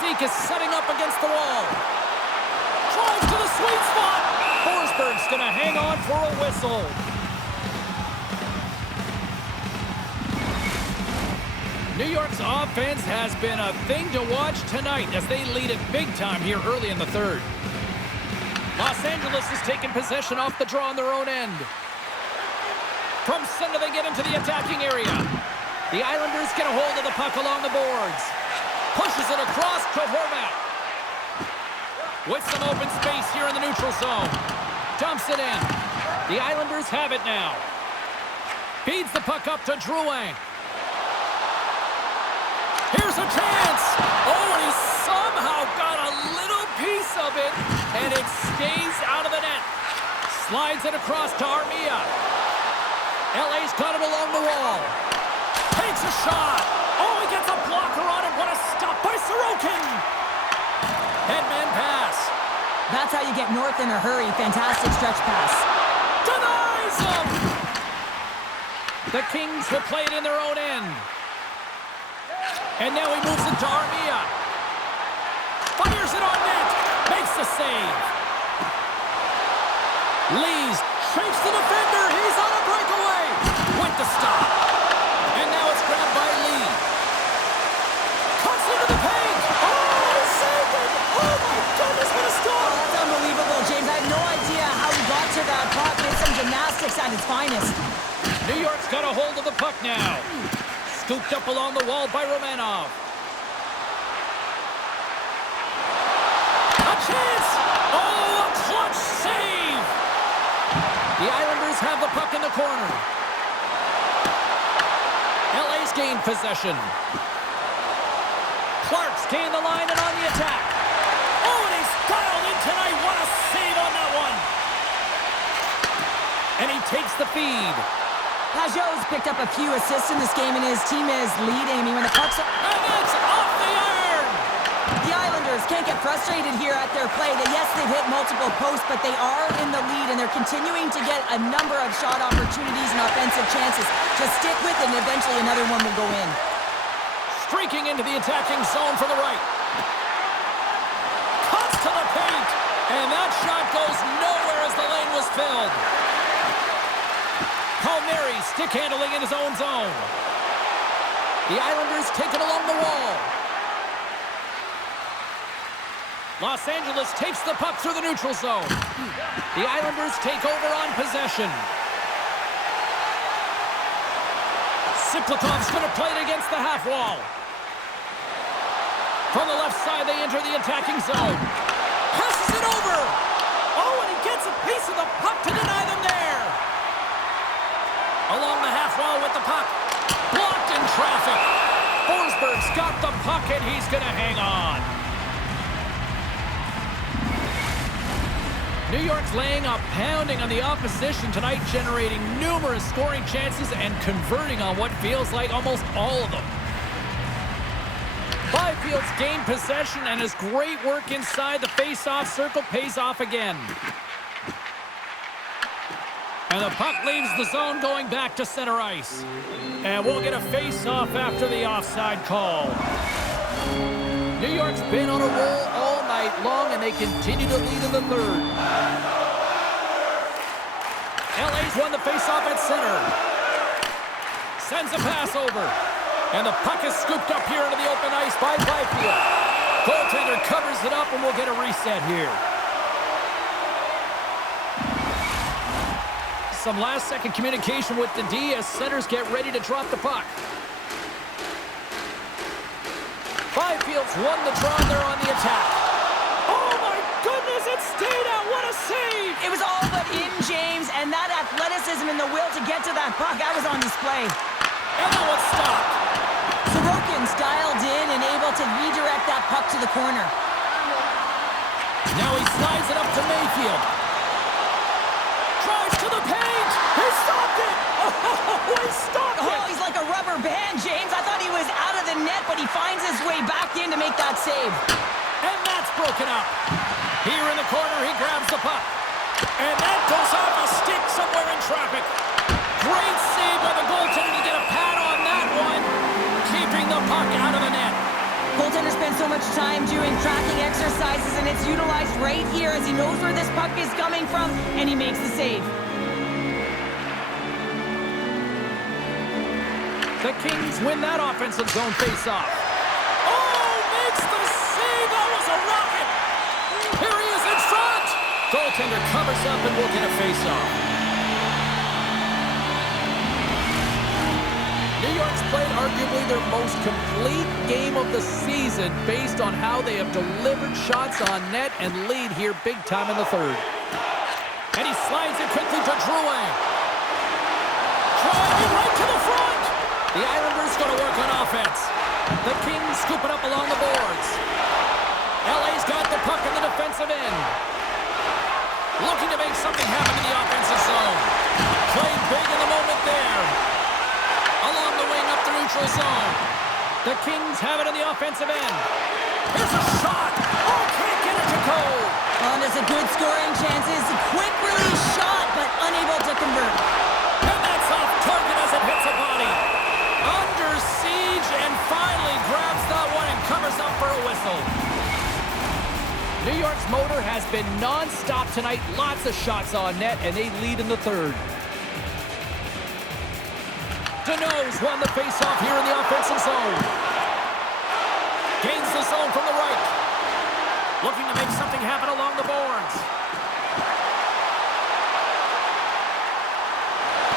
Zeke is setting up against the wall. Drives to the sweet spot. Forsberg's going to hang on for a whistle. New York's offense has been a thing to watch tonight as they lead it big time here early in the third. Los Angeles is taking possession off the draw on their own end. From center, they get into the attacking area. The Islanders get a hold of the puck along the boards. Pushes it across to Horvat. With some open space here in the neutral zone. Dumps it in. The Islanders have it now. Feeds the puck up to Drouin. Here's a chance. Oh, and he somehow got a little piece of it, and it stays out of the net. Slides it across to Armia. LA's got it along the wall. Takes a shot. Oh, he gets a blocker on it. What a stop by Sorokin. Headman pass. That's how you get north in a hurry. Fantastic stretch pass. Denies him. The Kings will play it in their own end. And now he moves it to Armia. Fires it on net. Makes the save. Lees shakes the defender. He's on a breakaway. With the stop. And now it's grabbed by Lee. Cuts into the paint. Oh, he saved it. Oh, my goodness, what a stop. That's unbelievable, James. I have no idea how he got to that puck. It's some gymnastics at its finest. New York's got a hold of the puck now. Scooped up along the wall by Romanov. A chance! Oh, a clutch save! The Islanders have the puck in the corner. LA's gained possession. Clark's gained the line and on the attack. Oh, and he's dialed in tonight. What a save on that one! And he takes the feed. Pajot's picked up a few assists in this game, and his team is leading. I mean, when the puck's... And it's off the iron! The Islanders can't get frustrated here at their play. Yes, they've hit multiple posts, but they are in the lead, and they're continuing to get a number of shot opportunities and offensive chances. Just stick with it, and eventually another one will go in. Streaking into the attacking zone from the right. Cuts to the paint, and that shot goes nowhere as the lane was filled. Palmieri stick handling in his own zone. The Islanders take it along the wall. Los Angeles takes the puck through the neutral zone. The Islanders take over on possession. Siplikov's going to play it against the half wall. From the left side, they enter the attacking zone. Passes it over. Oh, and he gets a piece of the puck to deny them there. Along the half wall with the puck. Blocked in traffic. Forsberg's got the puck, and he's going to hang on. New York's laying a pounding on the opposition tonight, generating numerous scoring chances and converting on what feels like almost all of them. Byfield's gained possession, and his great work inside the face-off circle pays off again. And the puck leaves the zone going back to center ice. And we'll get a face-off after the offside call. New York's been on a roll all night long, and they continue to lead in the third. LA's won the face-off at center. Sends a pass over. And the puck is scooped up here into the open ice by Byfield. Goaltender covers it up, and we'll get a reset here. Some last-second communication with the D as centers get ready to drop the puck. Byfield's won the draw there on the attack. Oh, my goodness, it stayed out. What a save. It was all but in, James, and that athleticism and the will to get to that puck, that was on display. And that one's stopped. Sorokin's dialed in and able to redirect that puck to the corner. Now he slides it up to Mayfield. Drives to the paint. He stopped it. Oh, he stopped it. Oh, he's like a rubber band, James. I thought he was out of the net, but he finds his way back in to make that save. And that's broken up. Here in the corner, he grabs the puck. And that goes off a stick somewhere in traffic. Great save by the goaltender to get a pad on that one, keeping the puck out of the net. Goaltender's been spends so much time doing tracking exercises, and it's utilized right here as he knows where this puck is coming from, and he makes the save. The Kings win that offensive zone faceoff. Oh, makes the save! That was a rocket! Here he is in front! Goaltender covers up and will get a faceoff. New York's played arguably their most complete game of the season based on how they have delivered shots on net and lead here big time in the third. And he slides it quickly to Drouin. Driving right to the front! The Islanders going to work on offense. The Kings scoop it up along the boards. LA's got the puck in the defensive end. Looking to make something happen in the offensive zone. Playing big in the moment there. Along the wing up the neutral zone. The Kings have it in the offensive end. Here's a shot. Oh, can't get it to go. Oh, there's a good scoring chances. Quick release shot, but unable to convert. And that's off target as it hits a body. Under siege and finally grabs that one and covers up for a whistle. New York's motor has been non-stop tonight. Lots of shots on net, and they lead in the third. Danault's won the faceoff here in the offensive zone. Gains the zone from the right. Looking to make something happen along the boards.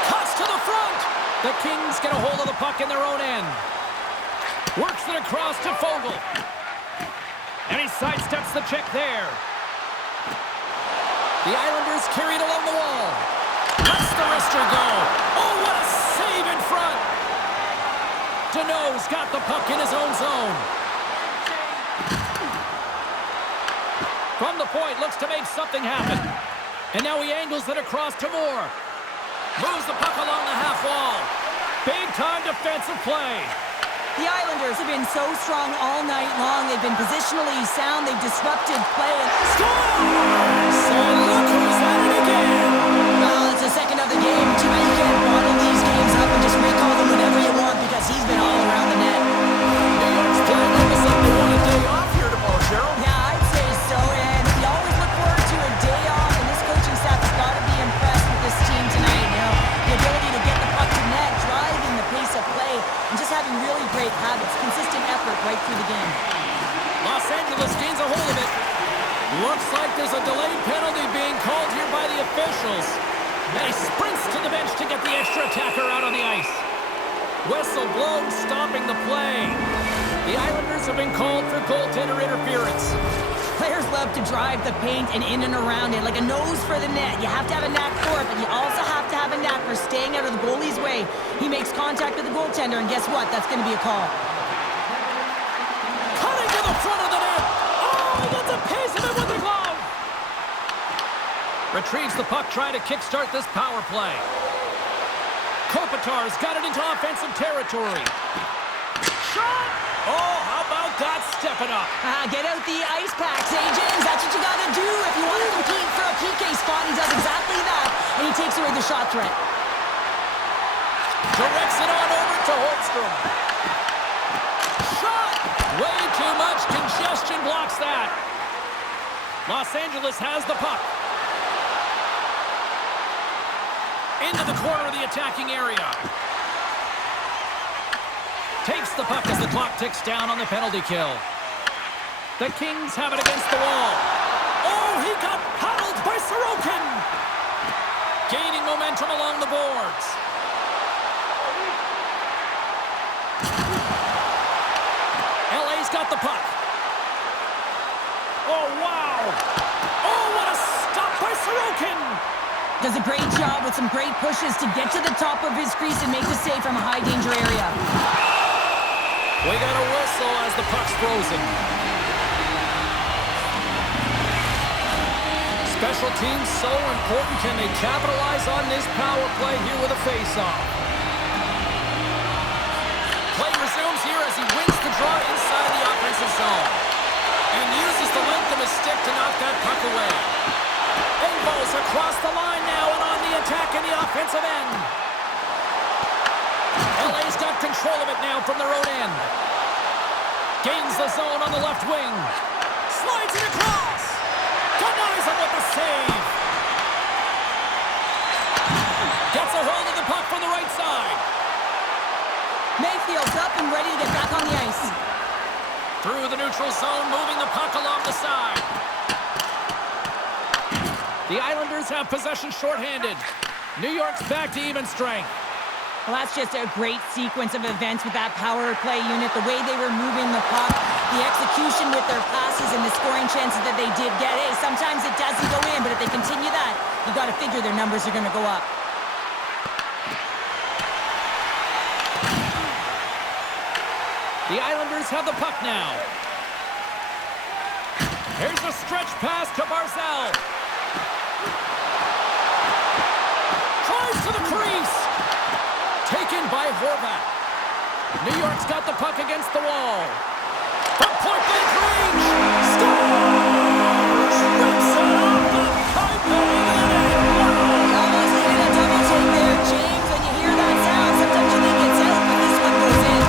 Cuts to the front. The Kings get a hold of the puck in their own end. Works it across to Foegele. And he sidesteps the check there. The Islanders carry it along the wall. Lets the wrister go. Oh, what a save in front. Danault's got the puck in his own zone. From the point, looks to make something happen. And now he angles it across to Moore. Moves the puck along the half wall. Big-time defensive play. The Islanders have been so strong all night long. They've been positionally sound. They've disrupted play. Scores! And look who's at it again. Well, it's the second of the game. Too bad you can't bottle these games up and just recall them whenever you want because he's been all around the net. New York's playing like as if they want a day off here tomorrow, Cheryl. Yeah, I'd say so. And we always look forward to a day off, and this coaching staff has got to be impressed with this team tonight. You know, the ability to get the puck to net, driving the pace of play, and just having really great habits, consistent effort right through the game. Los Angeles gains a hold of it. Looks like there's a delayed penalty being called here by the officials. And he sprints to the bench to get the extra attacker out on the ice. Whistle blown, stopping the play. The Islanders have been called for goaltender interference. Players love to drive the paint and in and around it, like a nose for the net. You have to have a knack for it, but you also have to have a knack for staying out of the goalie's way. He makes contact with the goaltender, and guess what? That's going to be a call. Cutting to the front of the net. Oh, he gets a piece of it with the glove. Retrieves the puck, trying to kickstart this power play. Kopitar's got it into offensive territory. Shot! Oh, how about that stepping up? Get out the ice packs, James. That's what you got to do if you want to compete for a PK spot. He does exactly that, and he takes away the shot threat. Directs it on over to Holmstrom. Shot! Way too much congestion blocks that. Los Angeles has the puck. Into the corner of the attacking area. Takes the puck as the clock ticks down on the penalty kill. The Kings have it against the wall. Oh, he got paddled by Sorokin. Gaining momentum along the boards. LA's got the puck. Oh, wow. Oh, what a stop by Sorokin. Does a great job with some great pushes to get to the top of his crease and make the save from a high-danger area. We got a whistle as the puck's frozen. Special teams so important. Can they capitalize on this power play here with a face-off? Play resumes here as he wins the draw inside the offensive zone. And uses the length of his stick to knock that puck away. Engvall's across the line now and on the attack in the offensive end. LA's got control of it now from their own end. Gains the zone on the left wing. Slides it across. Denies him with the save. Gets a hold of the puck from the right side. Mayfield's up and ready to get back on the ice. Through the neutral zone, moving the puck along the side. The Islanders have possession shorthanded. New York's back to even strength. Well, that's just a great sequence of events with that power play unit, the way they were moving the puck, the execution with their passes, and the scoring chances that they did get. Hey, sometimes it doesn't go in, but if they continue that, you got to figure their numbers are going to go up. The Islanders have the puck now. Here's a stretch pass to Barzal. Tries to the crease. Taken by Horvat. New York's got the puck against the wall. From point-blank range. Scores! Rips it off the pipe and in. Almost needed a double take there, James. When you hear that sound, sometimes you think it's out, but this one goes in.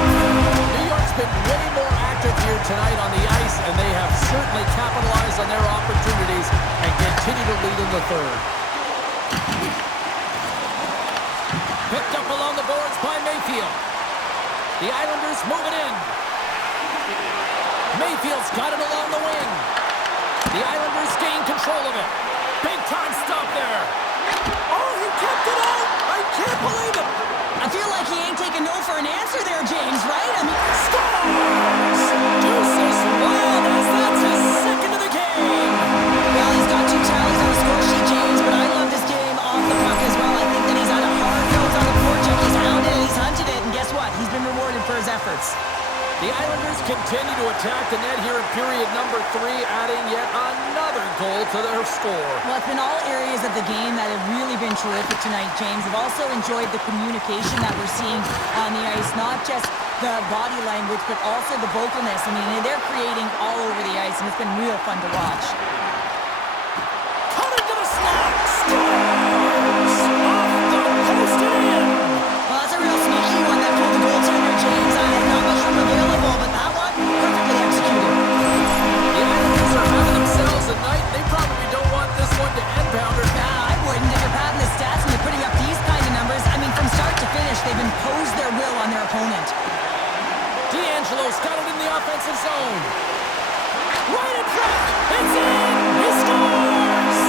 New York's been way more active here tonight on the ice, and they have certainly capitalized on their opportunities and continue to lead in the third. Picked up along the boards by Mayfield. The Islanders move it in. Mayfield's got it along the wing. The Islanders gain control of it. Big time stop there. Oh, he kept it out. I can't believe it. I feel like he ain't taking no for an answer there, James, right? I mean, Scores! Deuces Wild as that's his second of the game. well, he's got 2 tallies on the score sheet, James, but I love this game off the puck as well. I think that he's had a hard nose on the forecheck. He's hounded it, he's hunted it, and guess what? He's been rewarded for his efforts. The Islanders continue to attack the net here in period number 3, adding yet another goal to their score. Well, it's been all areas of the game that have really been terrific tonight, James. I've also enjoyed the communication that we're seeing on the ice, not just the body language, but also the vocalness. I mean, they're creating all over the ice, and it's been real fun to watch. Cutting to the slot. Scores! Off the post and in. Well, that's a real sneaky one that pulled the goaltender, James. Not much room available, but that one, perfectly executed. The Islanders are having themselves a night. They probably don't want this one to end, Pounder. Nah, I wouldn't. If you're padding the stats and you're putting up these kind of numbers, I mean, from start to finish, they've imposed their will on their opponent. D'Angelo's got it in the offensive zone. Right in front. It's in. He scores!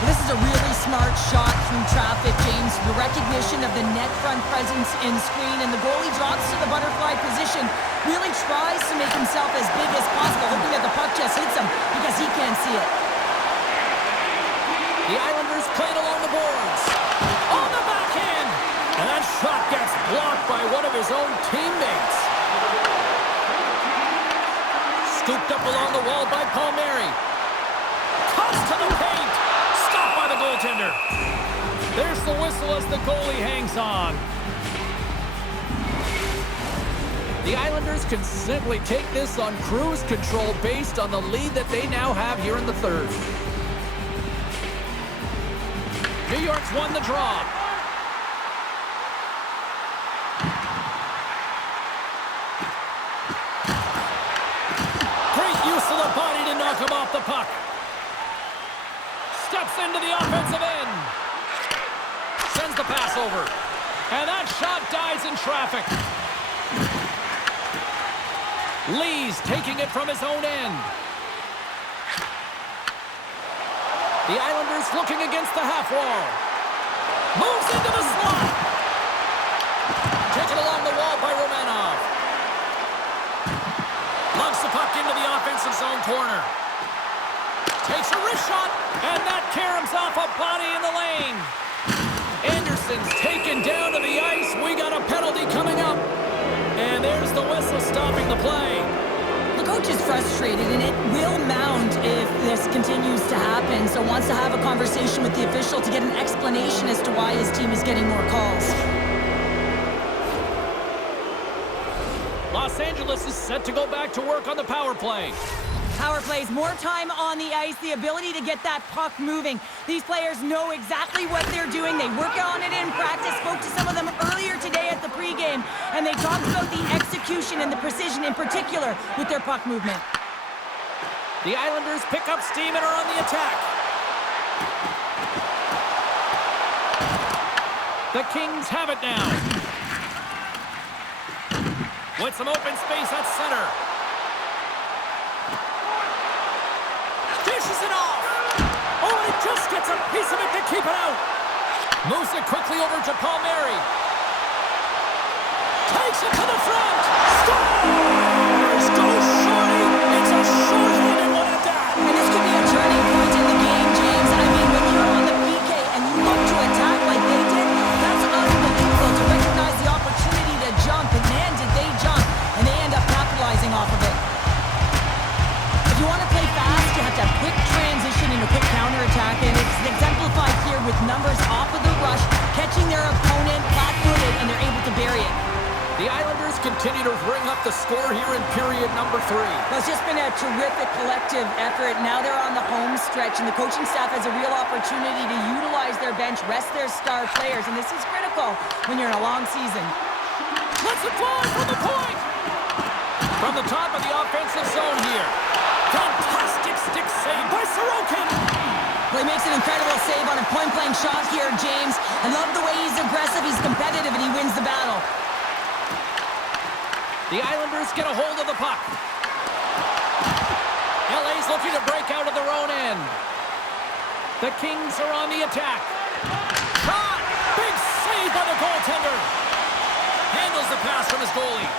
This is a really smart shot through traffic, James. The recognition of the net front presence in screen, and the goalie drops to the butterfly position, really tries to make himself as big as possible, hoping that the puck just hits him because he can't see it. The Islanders played along the boards. On the backhand! And that shot gets blocked by one of his own teammates. Scooped up along the wall by Palmieri. Cuts to the paint. Stopped by the goaltender. There's the whistle as the goalie hangs on. The Islanders can simply take this on cruise control based on the lead that they now have here in the third. New York's won the draw. Great use of the body to knock him off the puck. Steps into the offensive end. Sends the pass over. And that shot dies in traffic. Lee's taking it from his own end. The Islanders looking against the half wall. Moves into the slot. Taken along the wall by Romanov. Lugs the puck into the offensive zone corner. Takes a wrist shot, and that caroms off a body in the lane. Anderson's taken down to the ice. We got a penalty coming up. And there's the whistle stopping the play. The coach is frustrated, and it will mount if this continues to happen, so wants to have a conversation with the official to get an explanation as to why his team is getting more calls. Los Angeles is set to go back to work on the power play. Power plays, more time on the ice, the ability to get that puck moving. These players know exactly what they're doing. They work on it in practice. Spoke to some of them earlier today at the pregame, and they talked about the execution and the precision in particular with their puck movement. The Islanders pick up steam and are on the attack. The Kings have it now. With some open space at center. Dishes it off. Oh, and it just gets a piece of it to keep it out. Moves it quickly over to Palmieri. Takes it to the front. Scores! Goes shorty. It's a short-handed one at that. And this could be a turning point in the game, James. I mean, when you're on the PK and you look to attack like they did, that's unbelievable to recognize the opportunity to jump. And man, did they jump. And they end up capitalizing off of it. If you want to play fast, you have to have quick transition and a quick counterattack. And it's exemplified here with numbers off of the rush, catching their opponent flat-footed, and they're able to bury it. The Islanders continue to bring up the score here in period number 3. Well, it's just been a terrific collective effort. Now they're on the home stretch, and the coaching staff has a real opportunity to utilize their bench, rest their star players, and this is critical when you're in a long season. Let's it fly from the point! From the top of the offensive zone here. Fantastic stick save by Sorokin! Well, he makes an incredible save on a point-blank shot here, James. I love the way he's aggressive, he's competitive, and he wins the battle. The Islanders get a hold of the puck. LA's looking to break out of their own end. The Kings are on the attack. Shot! Big save by the goaltender. Handles the pass from his goalie.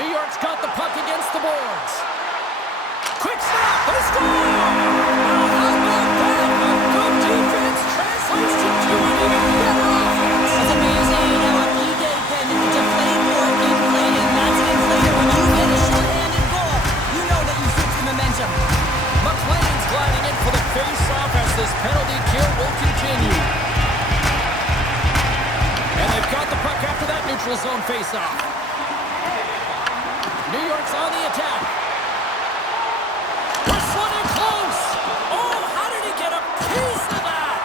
New York's got the puck against the boards. Quick snap! They score! Now how about that? A good defense translates to an even better offense. It's amazing how a PK can deflate or inflate, and that's an inflator. When you get a short-handed goal, you know that you switch the momentum. McLean's gliding in for the face-off as this penalty kill will continue. And they've got the puck after that neutral zone face-off. New York's on the attack. Wrestling in close. Oh, how did he get a piece of that?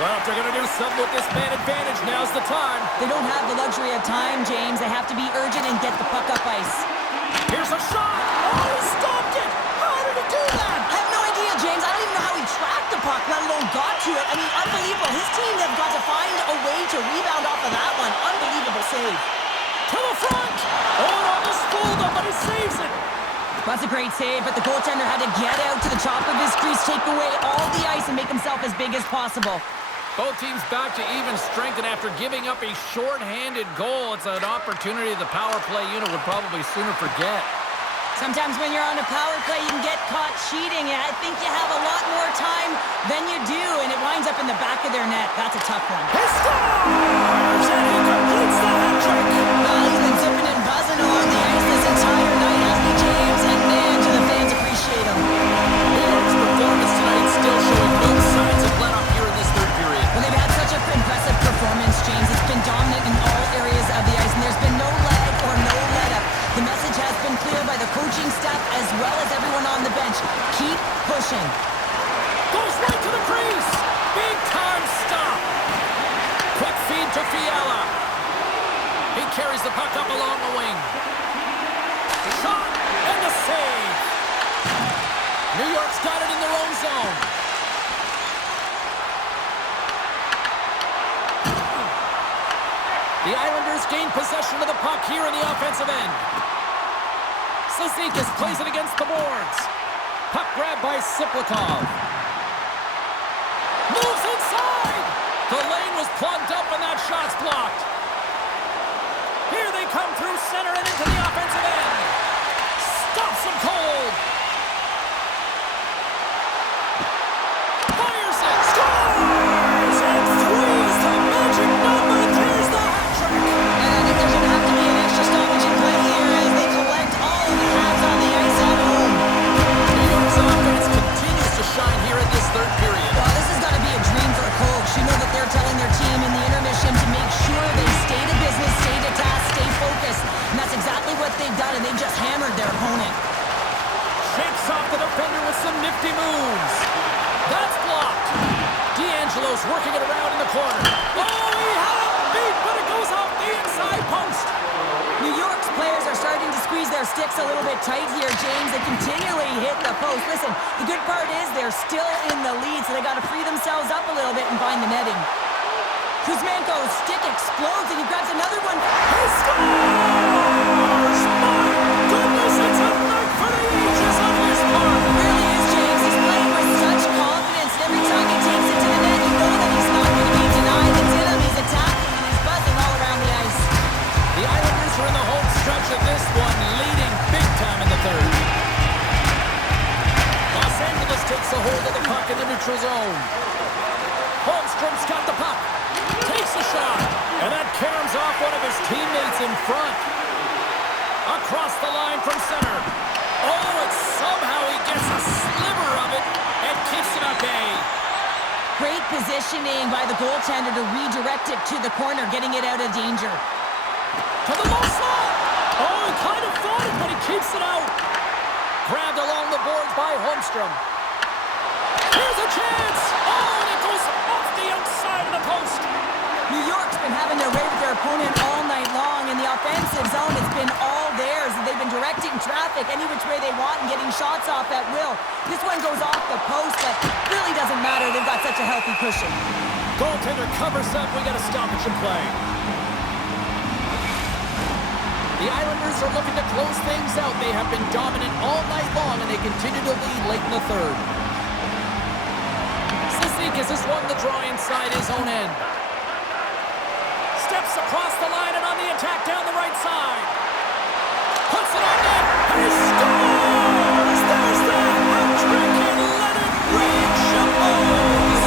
Well, if they're going to do something with this man advantage, now's the time. They don't have the luxury of time, James. They have to be urgent and get the puck up ice. Here's a shot. Oh, he stopped it. How did he do that? I have no idea, James. I don't even know how he tracked the puck, let alone got to it. I mean, unbelievable. His team have got to find a way to rebound off of that one. Unbelievable save. To the front. Oh, on the spool, but he saves it. That's a great save, but the goaltender had to get out to the top of his crease, take away all the ice, and make himself as big as possible. Both teams back to even strength, and after giving up a short-handed goal, it's an opportunity the power play unit would probably sooner forget. Sometimes when you're on a power play, you can get caught cheating, and I think you have a lot more time than you do, and it winds up in the back of their net. That's a tough one. He scores! And he completes the hat trick! Well, he's been zipping and buzzing along the ice this entire night, hasn't he, James? And man, do the fans appreciate him. New York's performance tonight still showing no signs of let-up here in this third period. Well, they've had such an impressive performance, James. It's been dominant in all areas of the ice, and there's been no lag or no let-up. The message has been clear by the coaching staff as well as everyone on the bench. Keep pushing. Goes right to the crease. Big time stop. Quick feed to Fiala. He carries the puck up along the wing. Shot and the save. New York's got it in their own zone. The Islanders gain possession of the puck here in the offensive end. Cizikas plays it against the boards. Puck grabbed by Siplikov. Moves inside! The lane was plugged up and that shot's blocked. Here they come through center and into the offensive end. Stops them cold. Fires it. Scores! And three's the magic number. There's the hat trick. And I think there's going to have to be an extra stoppage in play here as they collect all of the hats on the ice at home. New York's offense continues to shine here in this third period. Well, this has got to be a dream for a coach. You know that they're telling their team in the intermission to make sure they stay to business, stay to task, stay focused. And that's exactly Los working it around in the corner. Oh, he had a beat, but it goes off the inside post. New York's players are starting to squeeze their sticks a little bit tight here, James. They continually hit the post. Listen, the good part is they're still in the lead, so they got to free themselves up a little bit and find the netting. Kuzmenko's stick explodes, and he grabs another one. He scores! My goodness, it's a night for the ages on his part. It really is, James. He's playing with such confidence, and every time he takes it to the net, you know that he's not going to be denied. It's in him. He's attacking, and he's buzzing all around the ice. The Islanders are in the home stretch of this one, leading big time in the third. Los Angeles takes a hold of the puck in the neutral zone. Holmstrom's got the puck. Takes a shot, and that caroms off one of his teammates in front. Across the line from center. Oh, and somehow he gets a sliver of it and keeps it at bay. Great positioning by the goaltender to redirect it to the corner, getting it out of danger. To the low slot. Oh, he kind of fought it, but he keeps it out. Grabbed along the boards by Holmstrom. Here's a chance. Oh, and it goes off the outside of the post. New York's been having their way with their opponent all night long. In the offensive zone, it's been all theirs. They've been directing traffic any which way they want and getting shots off at will. This one goes off the post, but really doesn't matter. They've got such a healthy cushion. Goaltender covers up. We got a stoppage in play. The Islanders are looking to close things out. They have been dominant all night long, and they continue to lead late in the third. Cizikas has won the draw inside his own end. Steps across the line and on the attack down the right side. Puts it on net, and he scores! There's the hat-trick, and let it rain, Chapeau!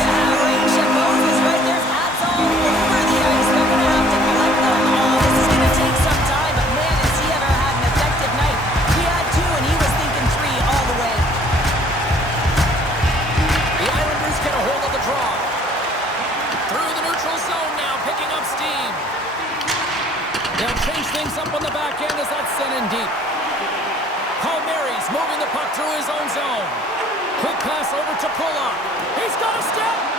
Yeah, Rain Chapeau is right there. Hats all over the ice. They're going to have to collect them all. This is going to take some time, but man, has he ever had an effective night. He had two, and he was thinking three all the way. The Islanders get a hold of the draw. Through the neutral zone now, picking up steam. They'll change things up on the back end as that's sent in deep. Palmieri's moving the puck through his own zone. Quick pass over to Pulock. He's got a step.